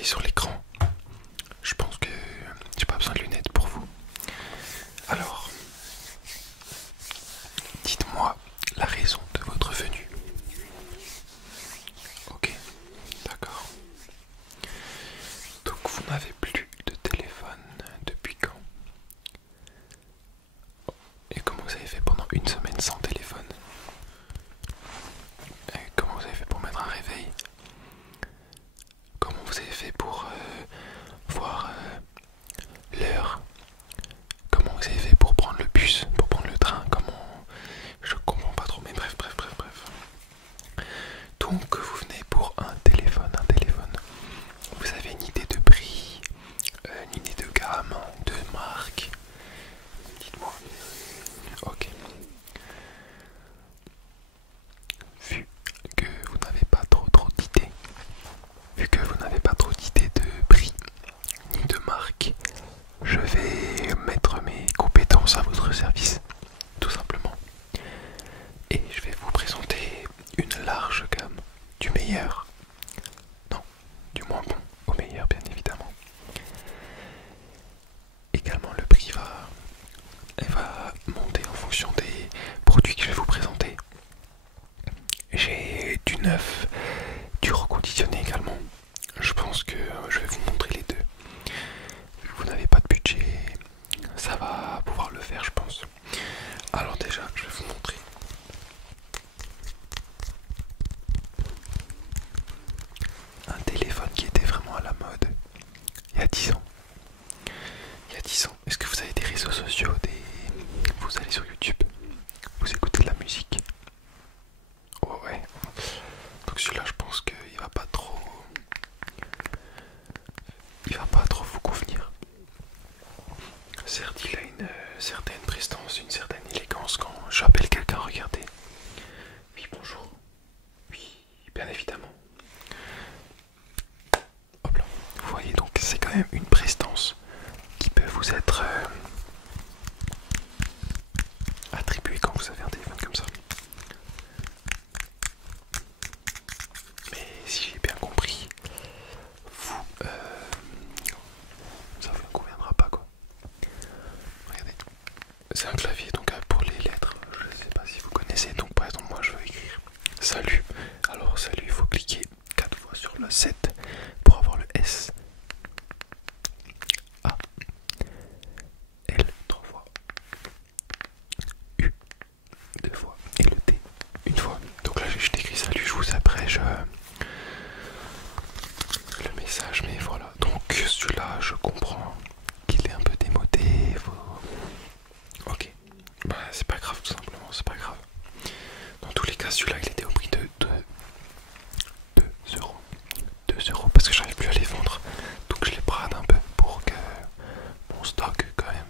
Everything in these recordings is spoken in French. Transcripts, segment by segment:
voyez sur l'écran. Je pense que j'ai pas besoin de lunettes pour vous. Alors, dites-moi la raison de votre venue. Ok, d'accord. Donc vous n'avez plus de téléphone depuis quand? Et comment vous avez fait pendant une semaine sans téléphone? Et comment vous avez fait pour mettre un réveil? Comment vous avez fait pour voir l'heure? Comment vous avez fait pour prendre le bus, pour prendre le train? Comment... Je comprends pas trop, mais bref. Donc vous venez pour un téléphone. Vous avez une idée de prix, une idée de gamme, de marque? Dites-moi. Ok. Vu que vous n'avez pas trop d'idées, vu que vous n'avez pas trop d'idées de prix ni de marque, je vais mettre mes compétences à votre service, tout simplement. Et je vais vous présenter une large gamme, du meilleur, non, du moins bon au meilleur bien évidemment. Également le prix va monter en fonction des produits que je vais vous présenter. J'ai du neuf, du reconditionné également. Je pense que je vais vous montrer les deux. Vu que vous n'avez pas de budget, ça va pouvoir le faire je pense. Alors déjà, je vais vous montrer. Un téléphone qui était vraiment à la mode il y a 10 ans. Il y a 10 ans. Est-ce que vous avez des réseaux sociaux, vous allez sur YouTube, vous écoutez de la musique? Oh ouais. Donc celui-là, je pense qu'il va pas trop... Il va pas trop vous convenir. Certes, il a une certaine prestance, une certaine élégance quand j'appelle quelqu'un, regardez. Oui, bonjour. Oui, bien évidemment. Hop là. Vous voyez, donc c'est quand même une prestance qui peut vous être attribuée quand vous avez un téléphone comme ça. Mais si j'ai bien compris, vous, ça vous ne conviendra pas quoi. Regardez, c'est un clavier donc pour les lettres, je ne sais pas si vous connaissez, donc par exemple moi je veux écrire salut. Alors salut, il faut cliquer 4 fois sur le 7 pour avoir le S. A, L 3 fois, U 2 fois et le T une fois. Donc là je t'écris salut, je vous abrège le message, mais voilà. Donc celui-là je comprends qu'il est un peu démodé. Ok, bah c'est pas grave, tout simplement, c'est pas grave. Dans tous les cas, celui-là il était au prix de 2 euros. 2 euros parce que j'arrive plus à les vendre. Donc je les brade un peu pour que mon stock quand même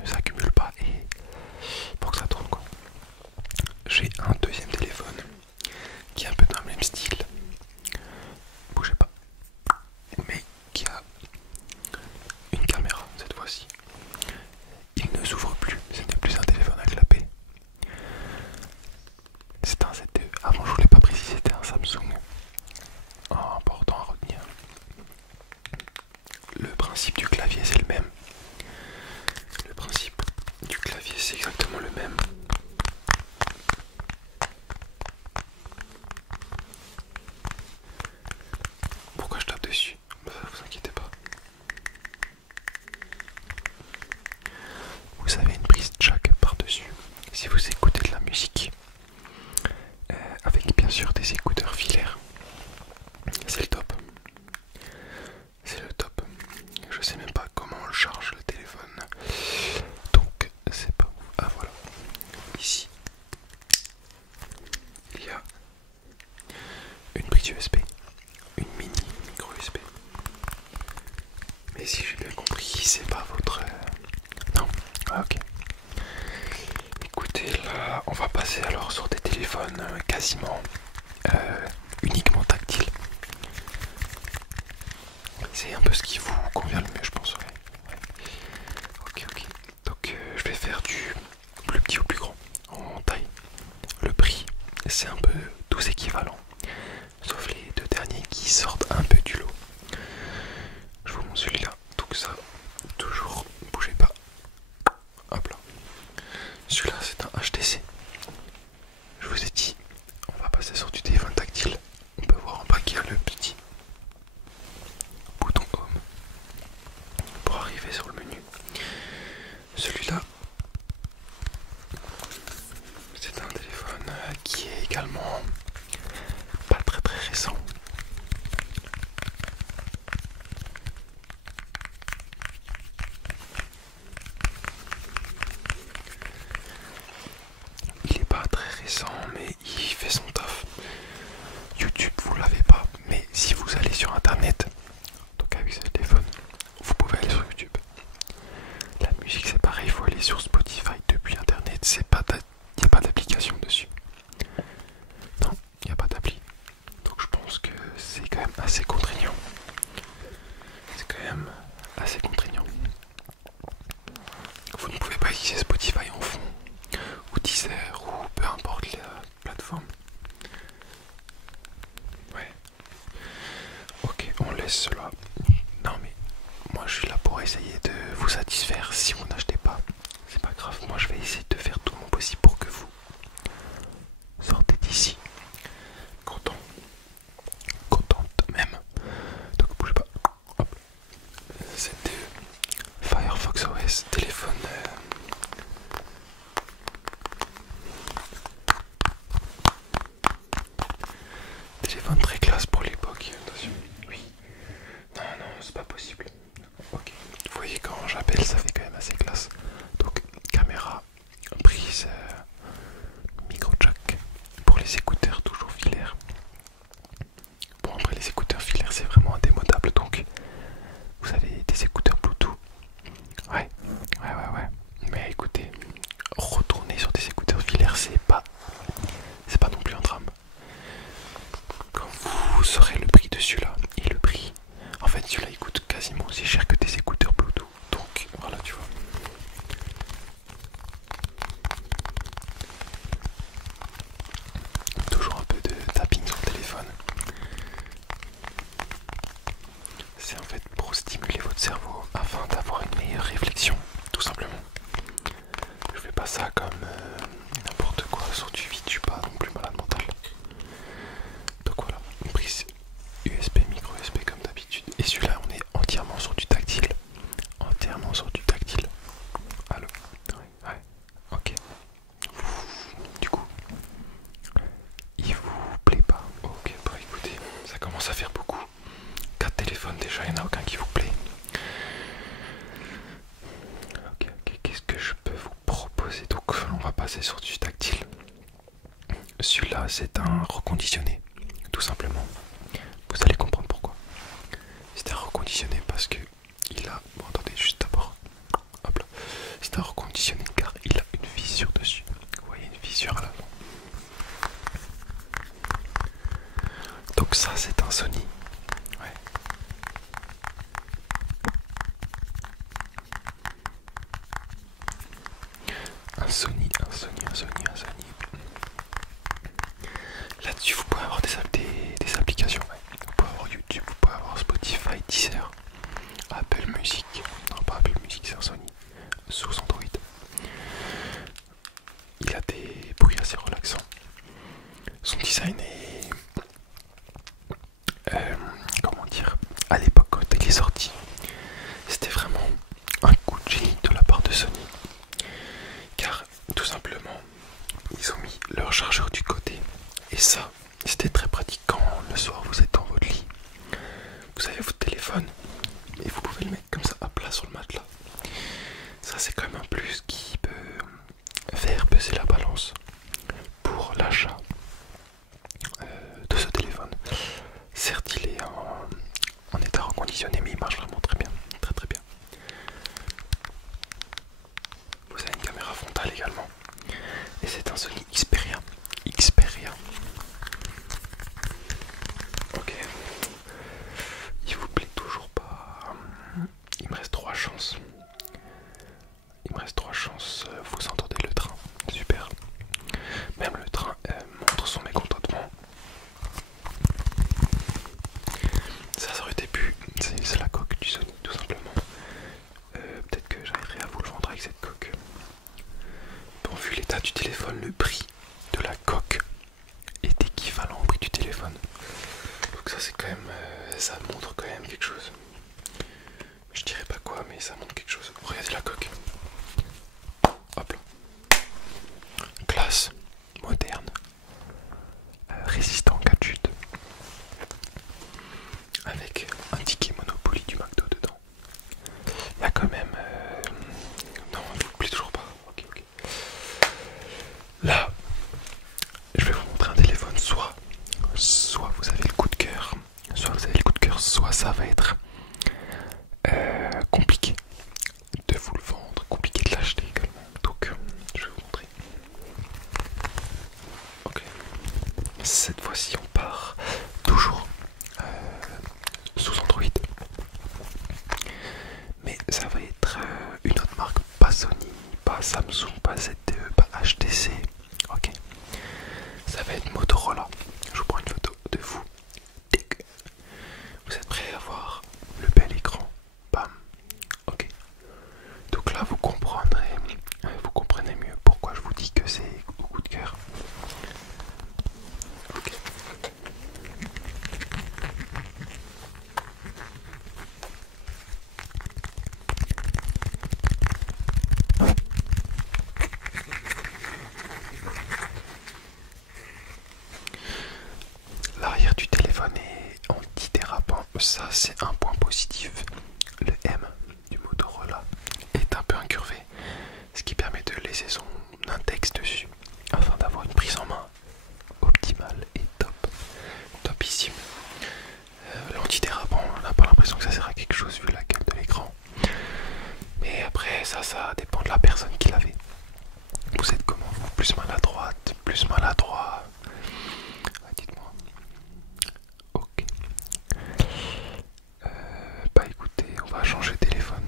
ne s'accumule pas et pour que ça tourne quoi. J'ai un deuxième téléphone qui est un peu dans le même style. Bougez pas. Mais qui a une caméra cette fois-ci. Il ne s'ouvre plus, ce n'est plus un téléphone à clapper. C'est un Z2. Avant je voulais pas préciser, c'était un Samsung. Important à retenir. Le principe du clavier c'est le même. Le principe du clavier c'est exactement le même. Pourquoi je tape dessus? Bah, vous inquiétez pas. Vous avez une prise jack par-dessus. Si vous écoutez de la musique, avec bien sûr des écouteurs filaires, c'est le top. C'est le top. Je sais même pas comment on le charge le téléphone. Donc c'est pas ouf. Ah voilà. Ici, il y a une prise USB. Une mini micro USB. Mais si j'ai bien compris, c'est pas votre... Non. Ah, ok. Écoutez, là, on va passer alors sur des téléphones quasiment uniquement tactiles. C'est un peu ce qui vous convient le mieux, je pense. Ouais. Ok. Donc, je vais faire du plus petit au plus grand en taille. Le prix, c'est un peu tous équivalents, sauf les deux derniers qui sortent un peu du lot. ça, toujours, bougez pas. Hop là. Celui-là c'est un HTC. Je vous ai dit, on va passer sur du téléphone tactile. On peut voir en bas qu'il y a le petit bouton home pour arriver sur le menu. Celui-là, c'est un téléphone qui est également pas très très récent. Il est pas très récent, mais il fait son taf. YouTube, vous l'avez pas, mais si vous allez sur internet, donc avec ce téléphone, vous pouvez aller sur YouTube. La musique c'est pareil, il faut aller sur Spotify depuis internet, il n'y a pas d'application dessus. Non, il n'y a pas d'appli. Donc je pense que c'est quand même assez contraignant. C'est quand même assez contraignant. Vous ne pouvez pas utiliser Spotify en fond, ou Deezer, ou peu importe la plateforme. Ouais. Ok, on laisse cela. Non mais, moi je suis là pour essayer de vous satisfaire. Si vous n'achetez pas, c'est pas grave. Moi je vais essayer de faire tout mon possible pour que vous sortez d'ici content. Contente même. Donc bougez pas. Hop. C'était Firefox OS, téléphone. Téléphone très classe pour l'époque. Attention. Oui. Non, non, c'est pas possible. Ok. Vous voyez quand j'appelle, ça fait quand même assez classe. Donc caméra, prise, micro jack pour les écouteurs toujours filaires. Bon après les écouteurs filaires c'est vraiment indémodable donc vous avez des écouteurs Bluetooth. Ouais. Mais écoutez, retourner sur des écouteurs filaires c'est pas non plus un drame. Quand vous saurez le prix de celui-là et le prix, en fait celui-là il coûte quasiment aussi cher que des écouteurs Bluetooth. Donc voilà tu vois. Toujours un peu de tapping sur le téléphone. C'est en fait pour stimuler votre cerveau afin d'avoir une meilleure réflexion, tout simplement. Je fais pas ça comme n'importe quoi sur du vide, je suis pas non plus malade mental. Donc voilà, une prise USB, micro USB comme d'habitude. Et celui-là on est entièrement sur du tactile. Entièrement sur du tactile. Allô? Ouais, ok. Du coup, il vous plaît pas? Ok, bah écoutez, ça commence à faire beaucoup. 4 téléphones déjà, il n'y en a aucun qui vous plaît. Ok, qu'est-ce que je peux vous proposer? Donc on va passer sur du tactile. Celui-là c'est un reconditionné, tout simplement. Vous allez comprendre pourquoi. C'est un reconditionné parce que il a... Bon attendez, juste d'abord. Hop là. C'est un reconditionné car il a une fissure dessus. Vous voyez une fissure à l'avant. Donc ça c'est un Sony. Ouais. Un Sony. Là-dessus vous pouvez avoir des applications. Ouais. Vous pouvez avoir YouTube, vous pouvez avoir Spotify, Deezer, Apple Music. Non pas Apple Music, c'est un Sony. Sous Android. Il a des bruits assez relaxants. Son design est... comment dire, à l'époque quand il est sorti, c'était vraiment un coup de génie de la part de Sony. Car tout simplement, ils ont mis leur chargeur du côté. Et ça, c'était très pratique quand le soir vous êtes dans votre lit. Vous avez votre téléphone et vous pouvez le mettre comme ça à plat sur le matelas. Ça c'est quand même un plus qui peut faire peser la balance pour l'achat de ce téléphone. Certes il est en état reconditionné mais il marche vraiment très bien, très bien. Vous avez une caméra frontale également et c'est un Sony Xperia. Ok, il vous plaît toujours pas? Il me reste 3 chances. Vous entendez le train, super. Même le train montre son mécontentement. Ça aurait été pu, c'est la coque du Sony. c'est quand même, ça montre quand même quelque chose. Je dirais pas quoi, mais ça montre quelque chose. Regardez la coque. Hop là. Classe, moderne, résistant en cas de chute. Avec un ticket Monopoly du McDo dedans. Il y a quand même... Non, il vous plaît toujours pas. Ok, ok. Là, je vais vous montrer un téléphone. Soit vous avez le coup de cœur. Soit ça va être compliqué de vous le vendre. Compliqué de l'acheter également. Donc, je vais vous montrer. Ok. Cette fois-ci, on part toujours sous Android. Mais ça va être une autre marque, pas Sony, pas Samsung, pas ZTE, pas HTC. Ok. Ça va être Motorola. Je vous prends une photo de vous. Vous êtes prêts à voir le bel écran? Bam. Ok. Donc là, vous comprenez mieux pourquoi je vous dis que c'est au coup de cœur. Ok. L'arrière du téléphone est antidérapant, ça c'est un point positif. Le M du Motorola est un peu incurvé, ce qui permet de laisser son index dessus afin d'avoir une prise en main optimale et topissime. L'antidérapant, on n'a pas l'impression que ça sert à quelque chose vu la gueule de l'écran. Mais après ça dépend de la personne qui l'avait. Vous êtes comment vous? Plus maladroite, plus maladroit? Dites-moi. Ok. Bah écoutez, on va changer de téléphone.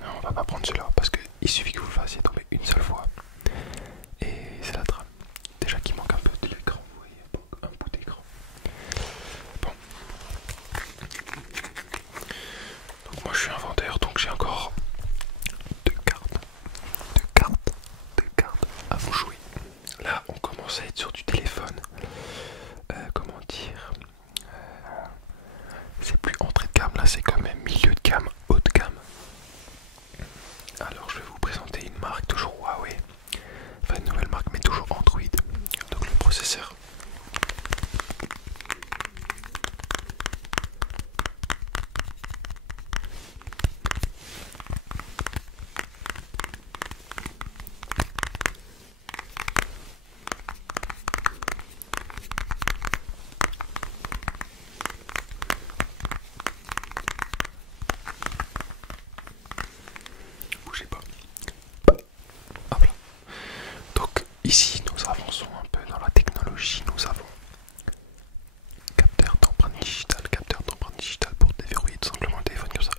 Non, on va pas prendre celui-là parce qu'il suffit que vous le fassiez tomber une seule fois. Et c'est la trame. Déjà qu'il manque un peu de l'écran, vous voyez, un bout d'écran. Bon. Donc moi je suis un vendeur, donc j'ai encore deux cartes à vous jouer. Là on commence à être sur du téléphone. Comment dire, c'est plus entrée de gamme, là c'est quand même milieu de gamme, haut de gamme. Alors je vais vous présenter une marque, toujours Huawei. Enfin une nouvelle marque mais toujours Android. Donc le processeur. Bougez pas. Hop là. Donc ici nous avançons un peu dans la technologie. Nous avons capteur d'empreinte digitale pour déverrouiller tout simplement le téléphone comme ça.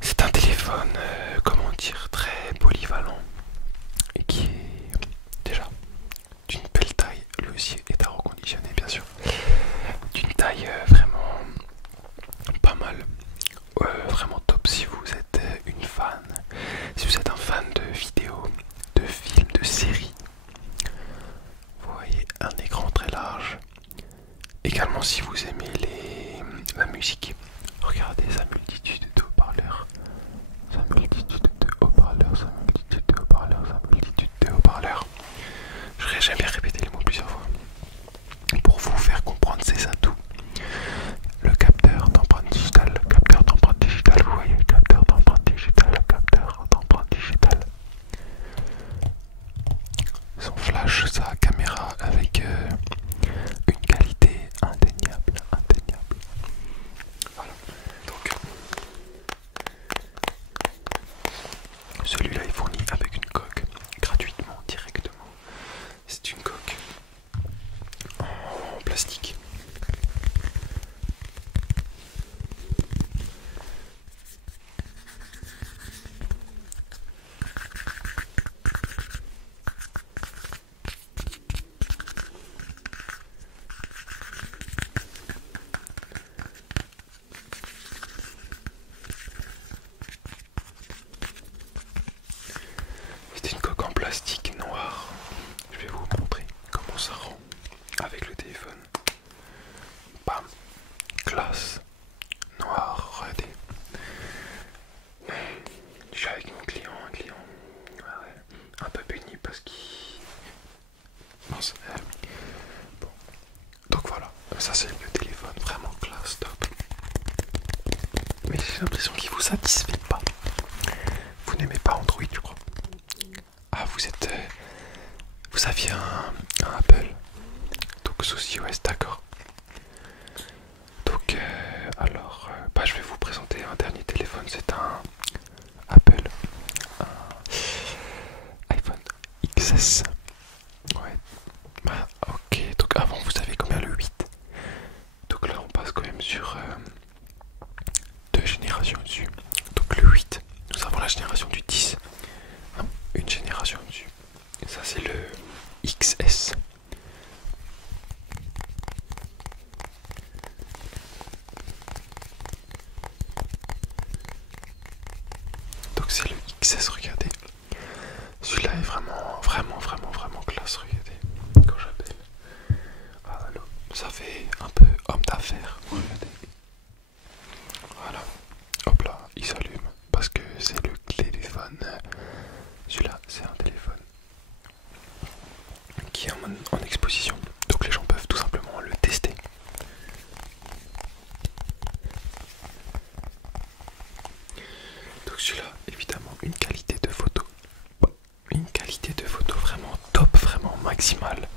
C'est un téléphone, comment dire, très polyvalent et qui est déjà d'une belle taille. Lui aussi est à reconditionner bien sûr. D'une taille vraiment pas mal. Vraiment top si vous êtes une fan, si vous êtes un fan de vidéos, de films, de séries. Vous voyez un écran très large. Également si vous aimez la musique, regardez sa multitude de haut-parleurs. J'aurais bien répété les mots plusieurs fois. Pour vous faire comprendre ses atouts. Le capteur d'empreinte digitale, vous voyez, capteur d'empreinte digitale. Son flash, sa caméra avec une qualité indéniable. Voilà. Donc, celui-là est fourni avec une coque gratuitement, directement. C'est une coque en plastique. C'est une coque en plastique noir. Je vais vous montrer comment ça rend avec le téléphone. Ça c'est le téléphone vraiment classe, top. Mais j'ai l'impression qu'il vous satisfait pas. Vous n'aimez pas Android, je crois. Ah, vous aviez un Apple. Donc souci OS, d'accord. Donc alors, bah, je vais vous présenter un dernier téléphone. C'est un Apple, un iPhone XS. Ouais. Bah, ok. Donc avant, vous avez combien, le 8? Donc là, on passe quand même sur deux générations dessus. Donc le 8, nous avons la génération du 10. Non, une génération dessus. Et ça, c'est le XS. Donc c'est le XS, regardez. Celui-là est vraiment classe, regardez. Quand j'appelle. Ah, allô. Ça fait un peu homme d'affaires, regardez. Voilà. Hop là, il s'allume. Parce que c'est le téléphone. Celui-là, c'est un téléphone qui est en exposition. Donc les gens peuvent tout simplement le tester. Donc celui-là, évidemment, une qualité de photo. Une qualité de photo vraiment top, vraiment maximale.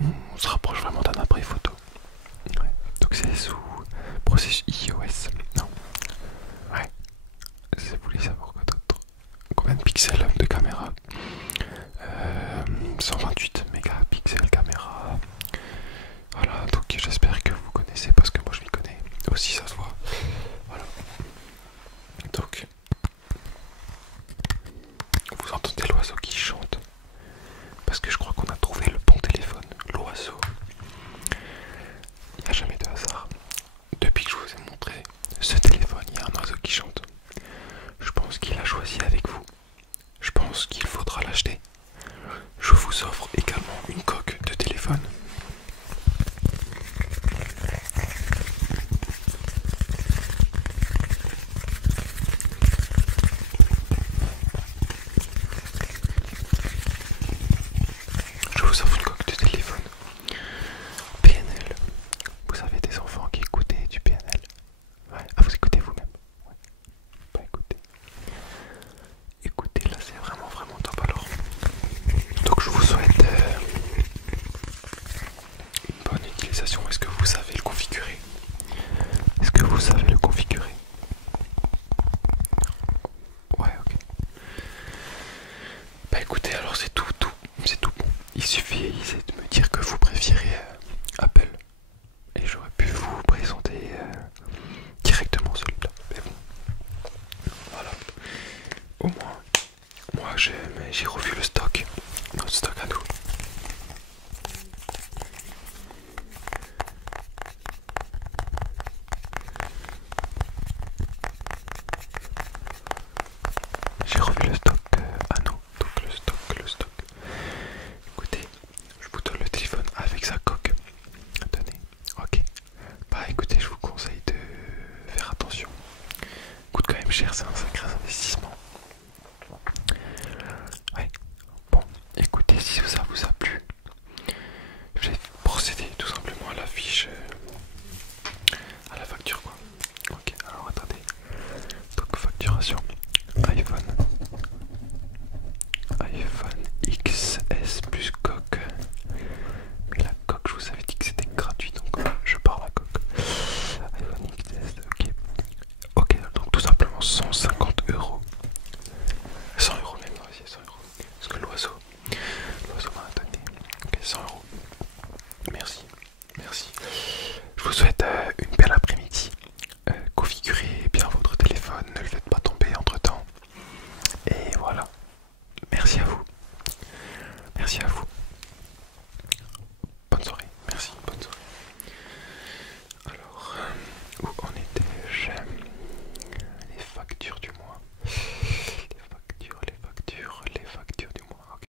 On se rapproche vraiment d'un appareil photo. Ouais. Donc c'est sous processus iOS. Non. Ouais. Vous voulez savoir quoi d'autre? Combien de pixels de caméra? 128 mégapixels caméra. Voilà, donc j'espère que vous connaissez parce que moi je m'y connais aussi, ça se voit. Voilà. Donc, vous entendez l'oiseau qui chante parce que je crois qu'on a trouvé le bon téléphone, l'oiseau. Il n'y a jamais de hasard. Depuis que je vous ai montré ce téléphone, il y a un oiseau qui chante. Je pense qu'il a choisi avec vous. Je pense qu'il faudra l'acheter. Je vous offre également une coque de téléphone. Je vous offre une coque de téléphone. PNL. Vous avez des enfants qui écoutaient du PNL? Ouais. Ah, vous écoutez vous-même? Ouais. Bah écoutez. Écoutez, là c'est vraiment top alors. Donc je vous souhaite une bonne utilisation. Est-ce que vous savez le configurer? Est-ce que vous savez le